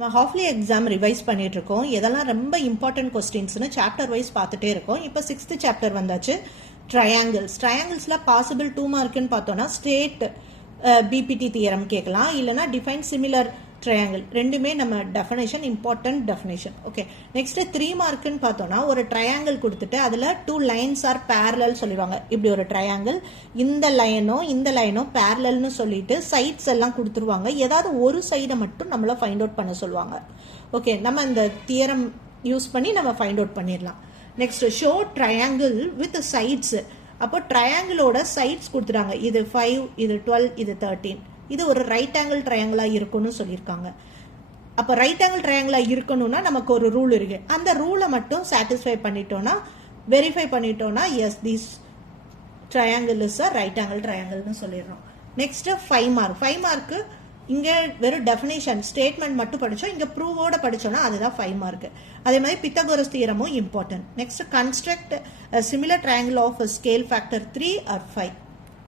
நம்ம halfly exam revise பண்ணிட்டு இருக்கோம். எதெல்லாம் ரொம்ப இம்பார்ட்டன்ட் கொஸ்டின்ஸ்னு சாப்டர் வைஸ் பார்த்துட்டே இருக்கோம். இப்போ 6th சாப்டர் வந்தாச்சு. ட்ரையாங்கிள்ஸ்ல பாசிபிள் 2 மார்க்குன்னு பார்த்தோம்னா ஸ்டேட் பிபிடி தியரம் கேட்கலாம், இல்லைனா டிஃபைன் சிமிலர் ட்ரையாங்கிள். ரெண்டுமே நம்ம definition important definition. Okay, next 3 மார்க்குன்னு பார்த்தோம்னா ஒரு ட்ரையாங்கிள் கொடுத்துட்டு அதில் 2 லைன்ஸ் ஆர் பேரலல் சொல்லிடுவாங்க. இப்படி ஒரு ட்ரையாங்கிள், இந்த லைனும் பேரலல்னு சொல்லிட்டு சைட்ஸ் எல்லாம் கொடுத்துருவாங்க. ஏதாவது ஒரு சைடை மட்டும் நம்மள ஃபைண்ட் அவுட் பண்ண சொல்லுவாங்க. ஓகே, நம்ம இந்த தியரம் யூஸ் பண்ணி நம்ம ஃபைண்ட் அவுட் பண்ணிடலாம். Next show triangle with sides. அப்போ ட்ரையாங்கிளோட சைட்ஸ் கொடுத்துட்டாங்க. இது 5, இது 12, இது 13. இது ஒரு ரைட் ஆங்கிள் ட்ரையாங்கிளா இருக்கும்னு சொல்லியிருக்காங்க. அப்போ ரைட் ஆங்கிள் ட்ரையாங்கிளா இருக்கணும்னா நமக்கு ஒரு ரூல் இருக்கு. அந்த ரூலை மட்டும் சாட்டிஸ்ஃபை பண்ணிட்டோம்னா, வெரிஃபை பண்ணிட்டோம்னா yes this triangle is a right angle ட்ரையாங்கிள்னு சொல்லிடுறோம். Next 5 mark. இங்கே வெறும் டெஃபினேஷன் ஸ்டேட்மெண்ட் மட்டும் படித்தோம், இங்கே ப்ரூவோட படித்தோம்னா அதுதான் 5 மார்க். அதே மாதிரி பித்தகோரஸ் தியரமும் important. Next construct similar triangle of scale factor 3 or 5.